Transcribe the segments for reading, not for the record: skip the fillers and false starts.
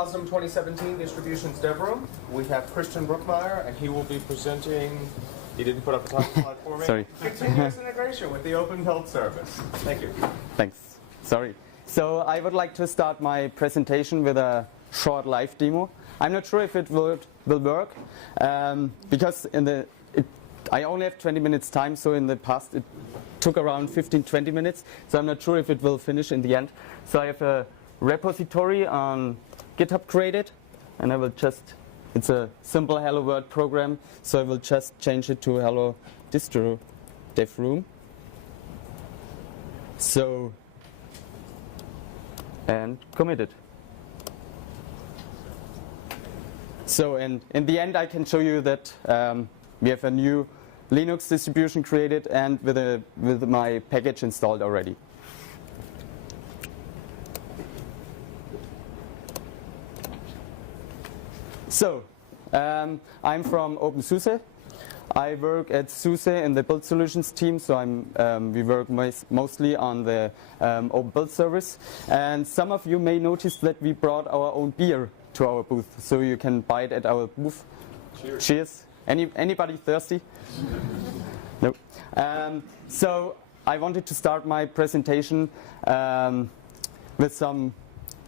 FOSDEM 2017 Distributions Dev Room. We have Christian Brookmeyer, and he will be presenting. He didn't put up a title slide for me. Sorry. Continuous integration with the Open Build Service. Thank you. Thanks. Sorry. So I would like to start my presentation with a short live demo. I'm not sure if it will work because I only have 20 minutes time. So in the past it took around 15-20 minutes. So I'm not sure if it will finish in the end. So I have a repository on GitHub created, and I will just, it's a simple Hello World program, so I will just change it to Hello Distro Dev Room. So, and commit it. So, and in the end I can show you that we have a new Linux distribution created and with my package installed already. So, I'm from OpenSUSE. I work at SUSE in the Build Solutions team, so we work mostly on the Open Build service. And some of you may notice that we brought our own beer to our booth, so you can buy it at our booth. Cheers. Cheers. Anybody thirsty? No. So I wanted to start my presentation with some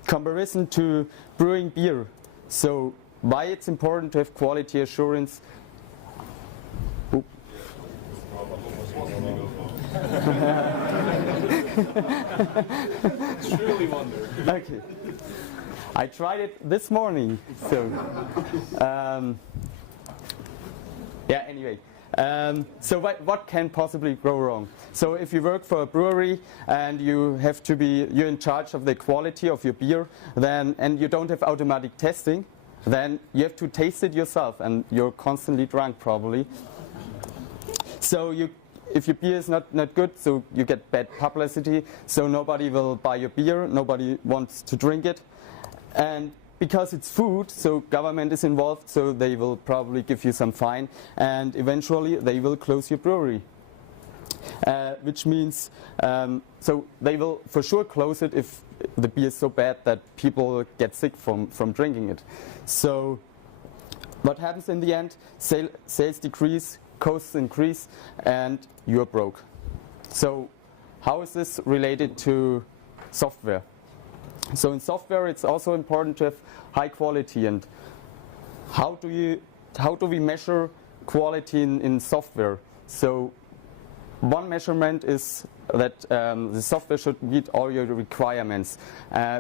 comparison to brewing beer. So why it's important to have quality assurance. Truly wonder. Okay. I tried it this morning. So yeah, anyway. So what can possibly go wrong? So if you work for a brewery and you're in charge of the quality of your beer, and you don't have automatic testing, then you have to taste it yourself, and you're constantly drunk probably. So if your beer is not good, so you get bad publicity, so nobody will buy your beer, nobody wants to drink it. And because it's food, so government is involved, so they will probably give you some fine, and eventually they will close your brewery. Which means, so they will for sure close it if the beer is so bad that people get sick from drinking it. So what happens in the end? Sales decrease, costs increase, and you're broke. So how is this related to software? So in software it's also important to have high quality, and how do we measure quality in software? So one measurement is that the software should meet all your requirements,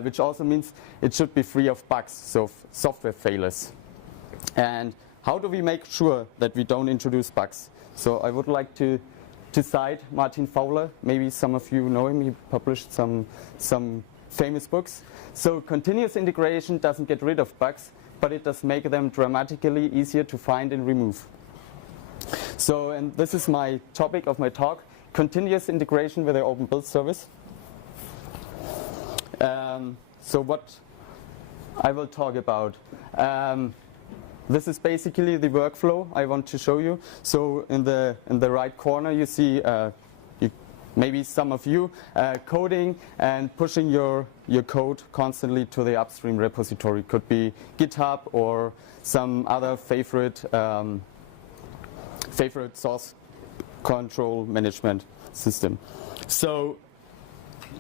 which also means it should be free of bugs, so software failures. And how do we make sure that we don't introduce bugs? So I would like to cite Martin Fowler. Maybe some of you know him. He published some famous books. So continuous integration doesn't get rid of bugs, but it does make them dramatically easier to find and remove. So, and this is my topic of my talk, continuous integration with the Open Build service. So what I will talk about. This is basically the workflow I want to show you. So in the right corner you see maybe some of you coding and pushing your code constantly to the upstream repository. Could be GitHub or some other favorite source control management system. So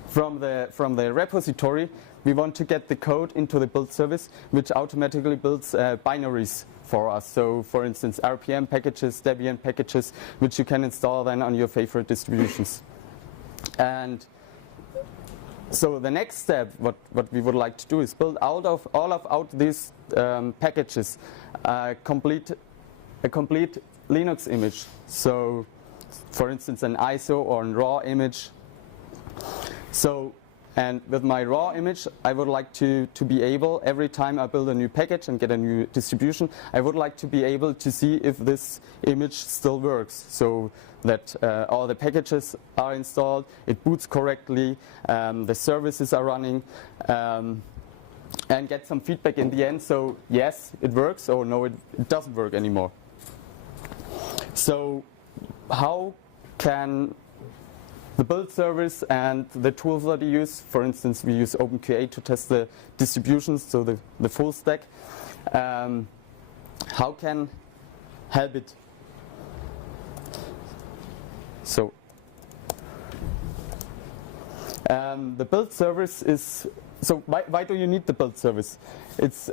from the repository we want to get the code into the build service, which automatically builds binaries for us. So for instance RPM packages, Debian packages, which you can install then on your favorite distributions. And so the next step, what we would like to do is build out of these packages a complete Linux image. So for instance an ISO or a raw image. So, and with my raw image I would like to be able, every time I build a new package and get a new distribution, I would like to be able to see if this image still works, so that all the packages are installed, it boots correctly, the services are running, and get some feedback in the end. So yes, it works, or no, it doesn't work anymore. So how can the build service and the tools that you use. For instance, we use OpenQA to test the distributions, so the full stack. How can help it? So the build service is, so why do you need the build service? It's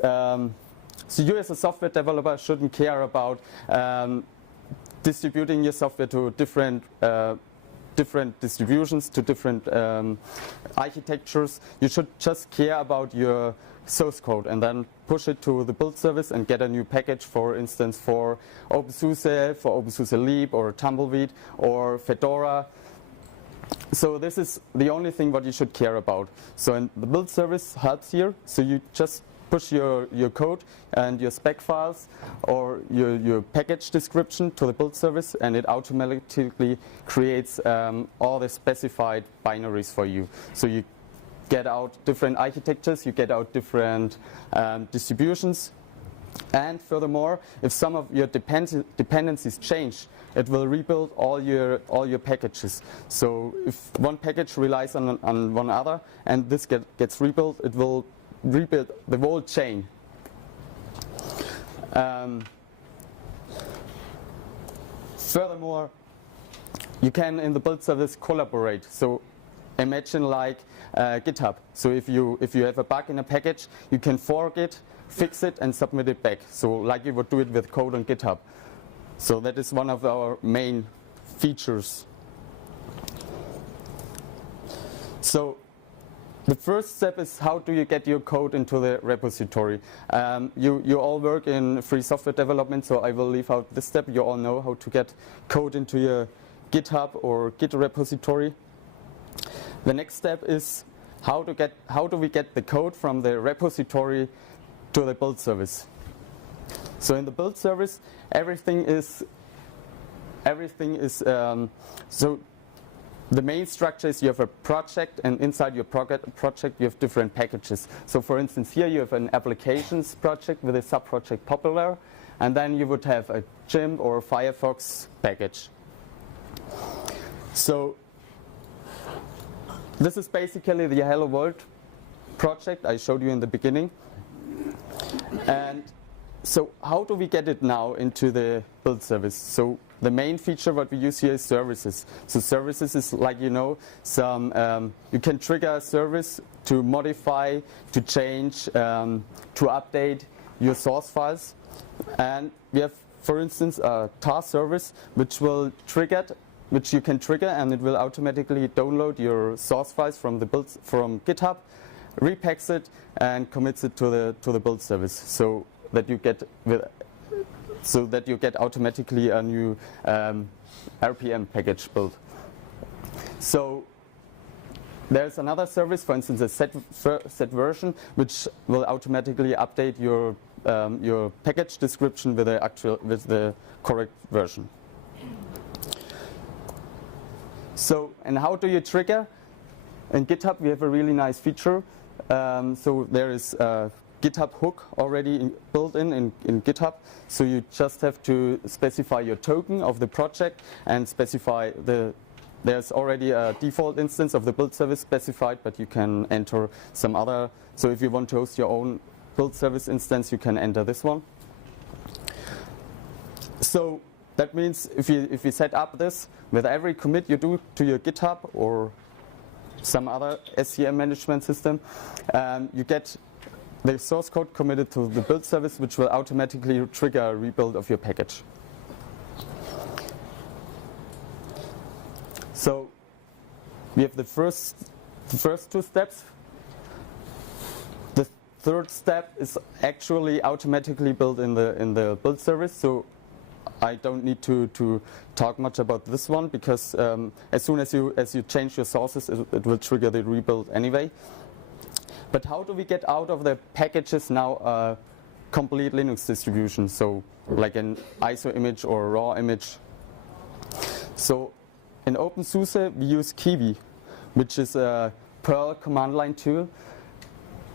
so you as a software developer shouldn't care about distributing your software to different distributions, to different architectures. You should just care about your source code and then push it to the build service and get a new package, for instance, for OpenSUSE, for OpenSUSE Leap or Tumbleweed or Fedora. So this is the only thing what you should care about. So and the build service helps here. So you just push your code and your spec files or your package description to the build service, and it automatically creates all the specified binaries for you. So you get out different architectures, you get out different distributions, and furthermore, if some of your dependencies change, it will rebuild all your packages. So if one package relies on one other and this gets rebuilt, it will rebuild the whole chain. Furthermore, you can in the build service collaborate. So imagine like GitHub. So if you have a bug in a package, you can fork it, fix it, and submit it back. So like you would do it with code on GitHub. So that is one of our main features. So the first step is how do you get your code into the repository. You all work in free software development, so I will leave out this step. You all know how to get code into your GitHub or Git repository. The next step is how do we get the code from the repository to the build service. So in the build service, everything is so the main structure is you have a project, and inside your project you have different packages. So for instance, here you have an applications project with a sub-project popular, and then you would have a GIMP or Firefox package. So this is basically the Hello World project I showed you in the beginning. And so how do we get it now into the build service? So the main feature what we use here is services. So services is, like you know, some you can trigger a service to modify, to change, to update your source files. And we have, for instance, a task service which will trigger, which you can trigger, and it will automatically download your source files from GitHub, repacks it, and commits it to the build service, so that you get automatically a new RPM package built. So there's another service, for instance, a set version, which will automatically update your package description with the correct version. So, and how do you trigger? In GitHub, we have a really nice feature. So there is a GitHub hook already built in GitHub. So you just have to specify your token of the project and specify there's already a default instance of the build service specified, but you can enter some other. So if you want to host your own build service instance, you can enter this one. So that means if you set up this, with every commit you do to your GitHub or some other SCM management system, you get the source code committed to the build service, which will automatically trigger a rebuild of your package. So we have the first two steps. The third step is actually automatically built in the build service. So I don't need to talk much about this one, because as soon as you change your sources, it will trigger the rebuild anyway. But how do we get out of the packages now a complete Linux distribution? So like an ISO image or a raw image. So in OpenSUSE we use Kiwi, which is a Perl command line tool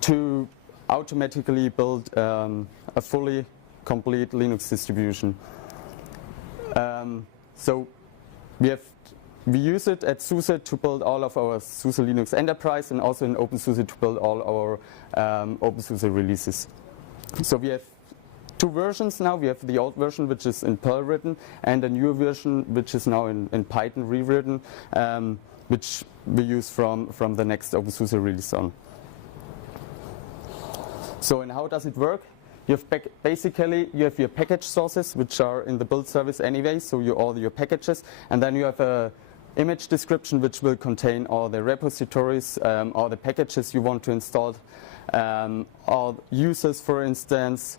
to automatically build a fully complete Linux distribution. So we have we use it at SUSE to build all of our SUSE Linux Enterprise, and also in OpenSUSE to build all our OpenSUSE releases. So we have two versions now. We have the old version, which is in Perl written, and a new version, which is now in Python rewritten, which we use from the next OpenSUSE release on. So, and how does it work? You have basically you have your package sources, which are in the build service anyway, so all your packages, and then you have a image description which will contain all the repositories, all the packages you want to install, all users, for instance.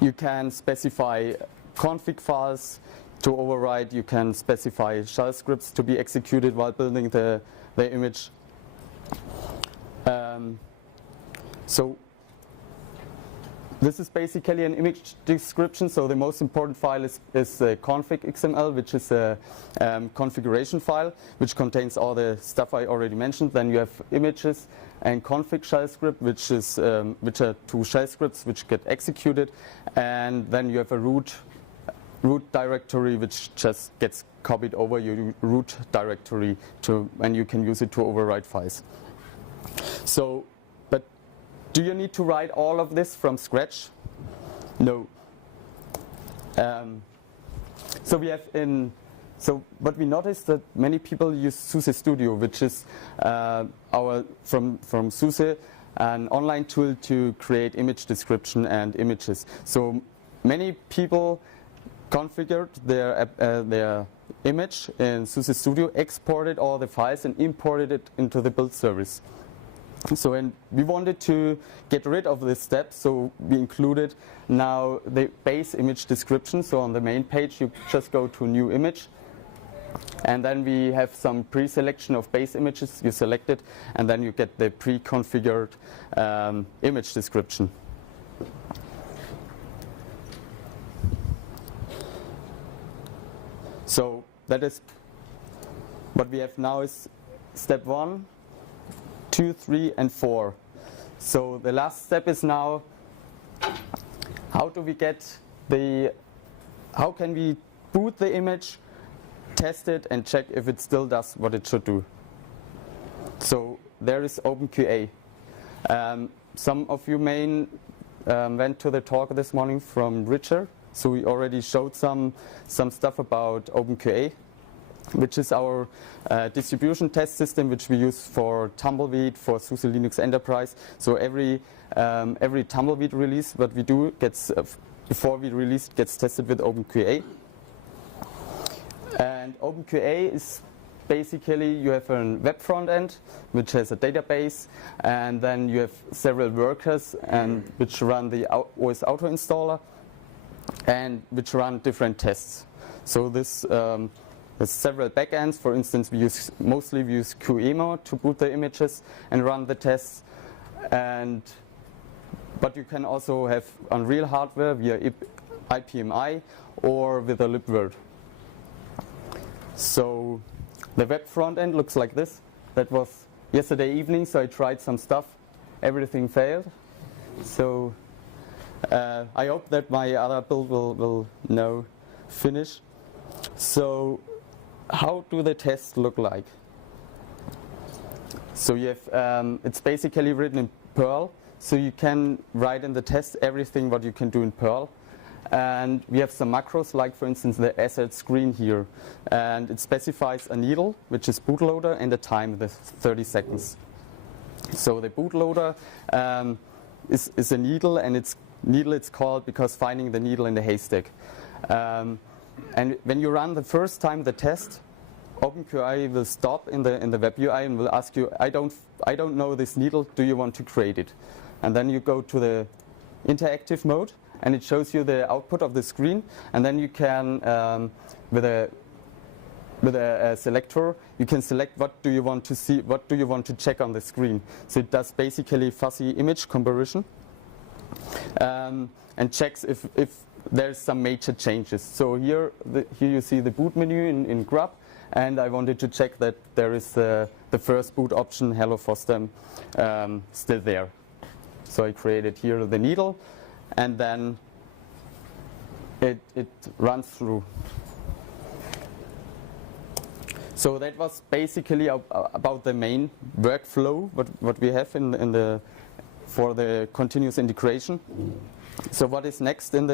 You can specify config files to override. You can specify shell scripts to be executed while building the image. So this is basically an image description. So the most important file is config XML, which is a configuration file, which contains all the stuff I already mentioned. Then you have images and config shell script, which are two shell scripts which get executed, and then you have a root directory which just gets copied over your root directory and you can use it to overwrite files. So, but do you need to write all of this from scratch? No. So what we noticed that many people use SUSE Studio, which is from SUSE, an online tool to create image description and images. So many people configured their image in SUSE Studio, exported all the files and imported it into the build service. So, and we wanted to get rid of this step, so we included now the base image description. So on the main page you just go to new image, and then we have some pre-selection of base images. You select it, and then you get the pre-configured image description. So that is what we have now is step 1, 2, 3, and 4. So the last step is now how can we boot the image, test it, and check if it still does what it should do. So there is OpenQA. Some of you may went to the talk this morning from Richard. So we already showed some stuff about OpenQA, which is our distribution test system, which we use for Tumbleweed, for SUSE Linux Enterprise. So every Tumbleweed release, what we do before we release gets tested with OpenQA. And OpenQA is basically you have a web front end which has a database, and then you have several workers which run the OS Auto installer and which run different tests. So there's several backends. For instance, we mostly use QEMO to boot the images and run the tests. But you can also have on real hardware via IPMI or with a libvirt. So the web front end looks like this. That was yesterday evening, so I tried some stuff. Everything failed. So I hope that my other build will now finish. So how do the tests look like? So you have it's basically written in Perl, so you can write in the test everything what you can do in Perl. And we have some macros, like for instance the asset screen here, and it specifies a needle, which is bootloader, and a time, the 30 seconds. So the bootloader is a needle, and it's called because finding the needle in the haystack. And when you run the first time the test, OpenQA will stop in the web UI and will ask you, I don't know this needle, do you want to create it? And then you go to the interactive mode, and it shows you the output of the screen, and then you can with a selector you can select what do you want to see, what do you want to check on the screen. So it does basically fuzzy image comparison and checks if there's some major changes. So here you see the boot menu in grub, and I wanted to check that there is the first boot option, hello FOSDEM, still there. So I created here the needle, and then it runs through. So that was basically about the main workflow what we have in the for the continuous integration. So what is next in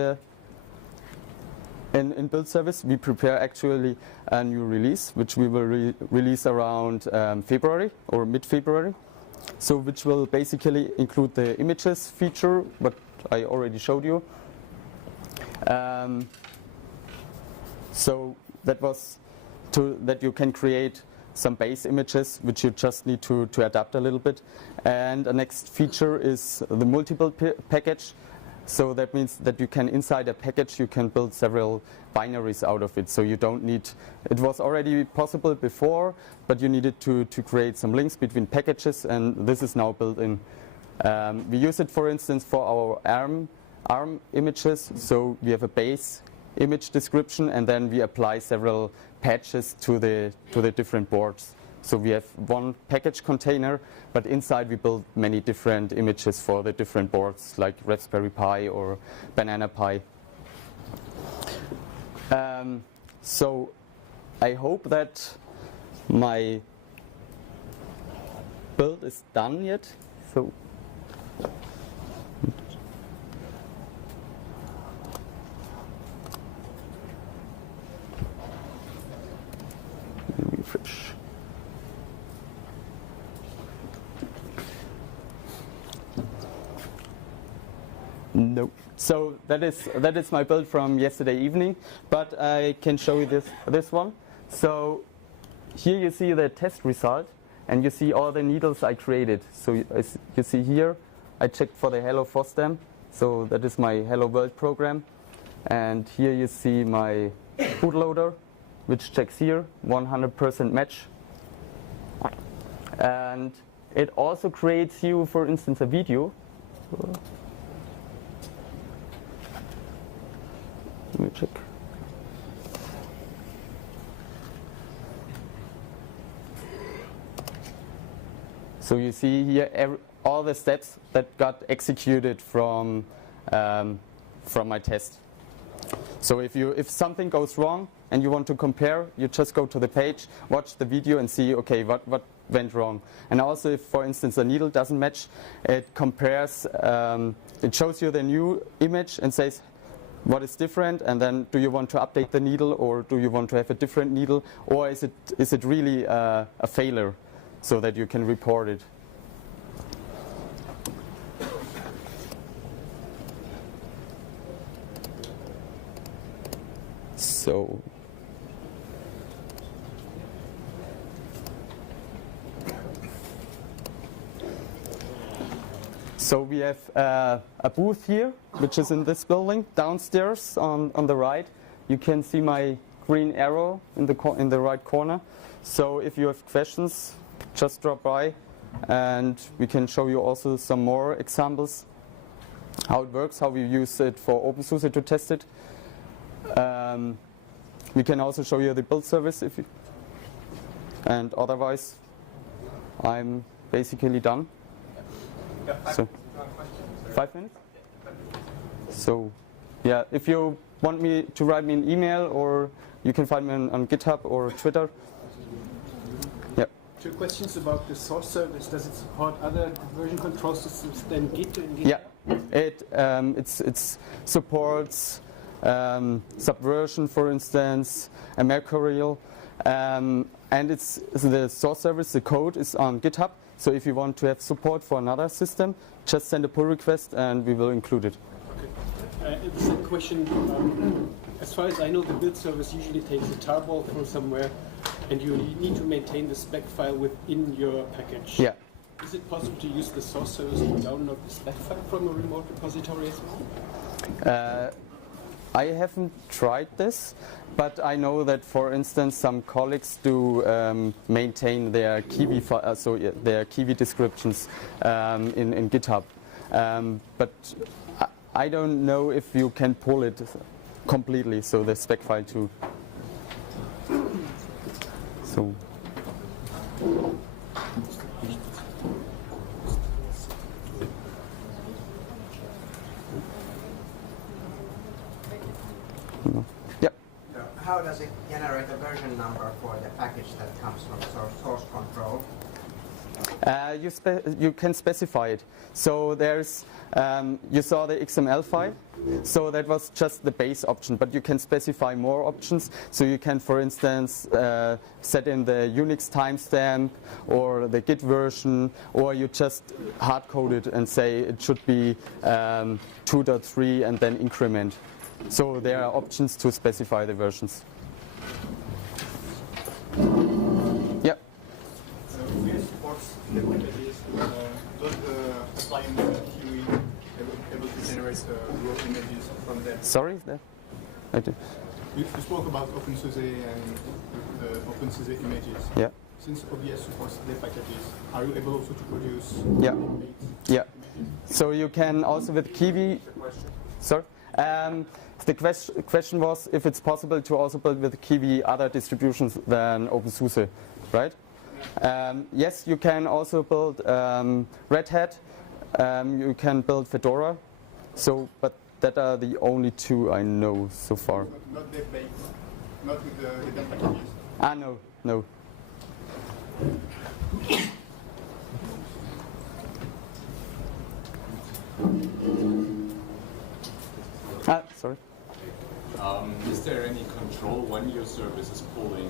build service? We prepare actually a new release, which we will release around February or mid-February. So which will basically include the images feature, what I already showed you. So that was that you can create some base images, which you just need to adapt a little bit. And the next feature is the multiple package. So that means that you can, inside a package, you can build several binaries out of it. So you don't need, it was already possible before, but you needed to create some links between packages, and this is now built in. We use it, for instance, for our ARM images. So we have a base image description, and then we apply several patches to the different boards. So we have one package container, but inside we build many different images for the different boards, like Raspberry Pi or Banana Pi. So I hope that my build is done yet. So refresh. No. So that is my build from yesterday evening, but I can show you this one. So here you see the test result, and you see all the needles I created. So as you see here, I checked for the Hello FOSDEM. So that is my Hello World program. And here you see my bootloader, which checks here 100% match. And it also creates you, for instance, a video. Let me check. So you see here all the steps that got executed from my test. So if something goes wrong and you want to compare, you just go to the page, watch the video, and see, okay, what went wrong. And also, if, for instance, a needle doesn't match, it compares. It shows you the new image and says what is different, and then do you want to update the needle, or do you want to have a different needle, or is it really a failure, so that you can report it. So we have a booth here, which is in this building. Downstairs on the right, you can see my green arrow in the right corner. So if you have questions, just drop by, and we can show you also some more examples, how it works, how we use it for OpenSUSE to test it. We can also show you the build service, and otherwise, I'm basically done. So, 5 minutes? So, yeah, if you want me to write me an email, or you can find me on GitHub or Twitter. Yeah. 2 questions about the source service. Does it support other version control systems than Git and GitHub? Yeah, it supports Subversion, for instance, and Mercurial, and it's the source service. The code is on GitHub. So if you want to have support for another system, just send a pull request and we will include it. Okay. The second question, as far as I know, the build service usually takes a tarball from somewhere, and you need to maintain the spec file within your package. Yeah. Is it possible to use the source service to download the spec file from a remote repository as well? I haven't tried this, but I know that, for instance, some colleagues do maintain their Kiwi, their Kiwi descriptions in GitHub. But I don't know if you can pull it completely, so the spec file too. So. Yeah. how does it generate a version number for the package that comes from source control? You can specify it. So there's, you saw the XML file, so that was just the base option, but you can specify more options. So you can, for instance, set in the Unix timestamp or the Git version, or you just hard-code it and say it should be 2.3 and then increment. So there are options to specify the versions. Yeah. Who supports the packages? Does the client QE able to generate raw images from them? Sorry? There? I did. You spoke about OpenSUSE and OpenSUSE images. Yeah. Since OBS supports the packages, are you able also to produce Yeah. images? Yeah. So you can also with Kiwi. Sorry. The question was if it's possible to also build with Kiwi other distributions than OpenSUSE, right? Yes, you can also build Red Hat. You can build Fedora. So, but that are the only two I know so far. Not the base, not with the packages. No. Sorry. Is there any control when your service is pulling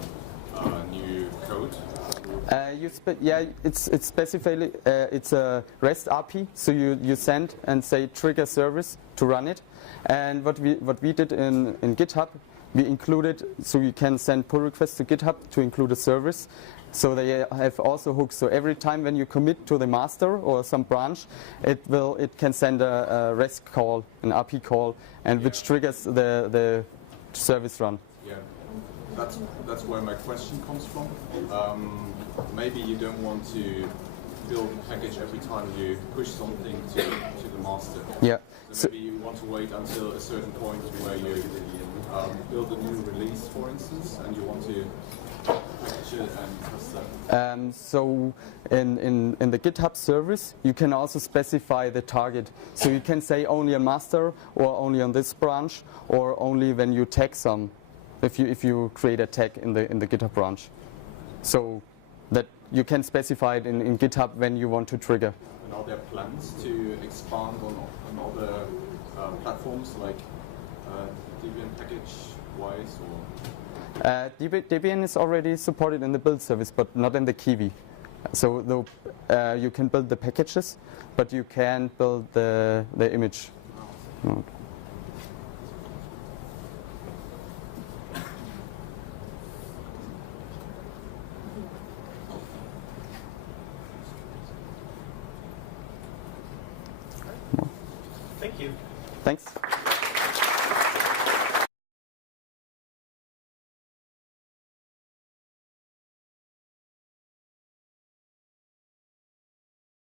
new code? It's specifically it's a REST API, so you send and say trigger service to run it. And what we did in GitHub, we included, so you can send pull requests to GitHub to include a service. So they have also hooks. So every time when you commit to the master or some branch, it can send a REST call, an API call, and which triggers the service run. Yeah, that's where my question comes from. Maybe you don't want to build a package every time you push something to the master. Yeah. So maybe you want to wait until a certain point where you build a new release, for instance, and you want to package it and test that. So in the GitHub service, you can also specify the target. So you can say only on master, or only on this branch, or only when you tag some. If you create a tag in the GitHub branch, so that you can specify it in GitHub when you want to trigger. And are there plans to expand on other platforms like Debian package-wise or? Debian is already supported in the build service, but not in the Kiwi. So you can build the packages, but you can't build the image. No. Thank you. Thanks.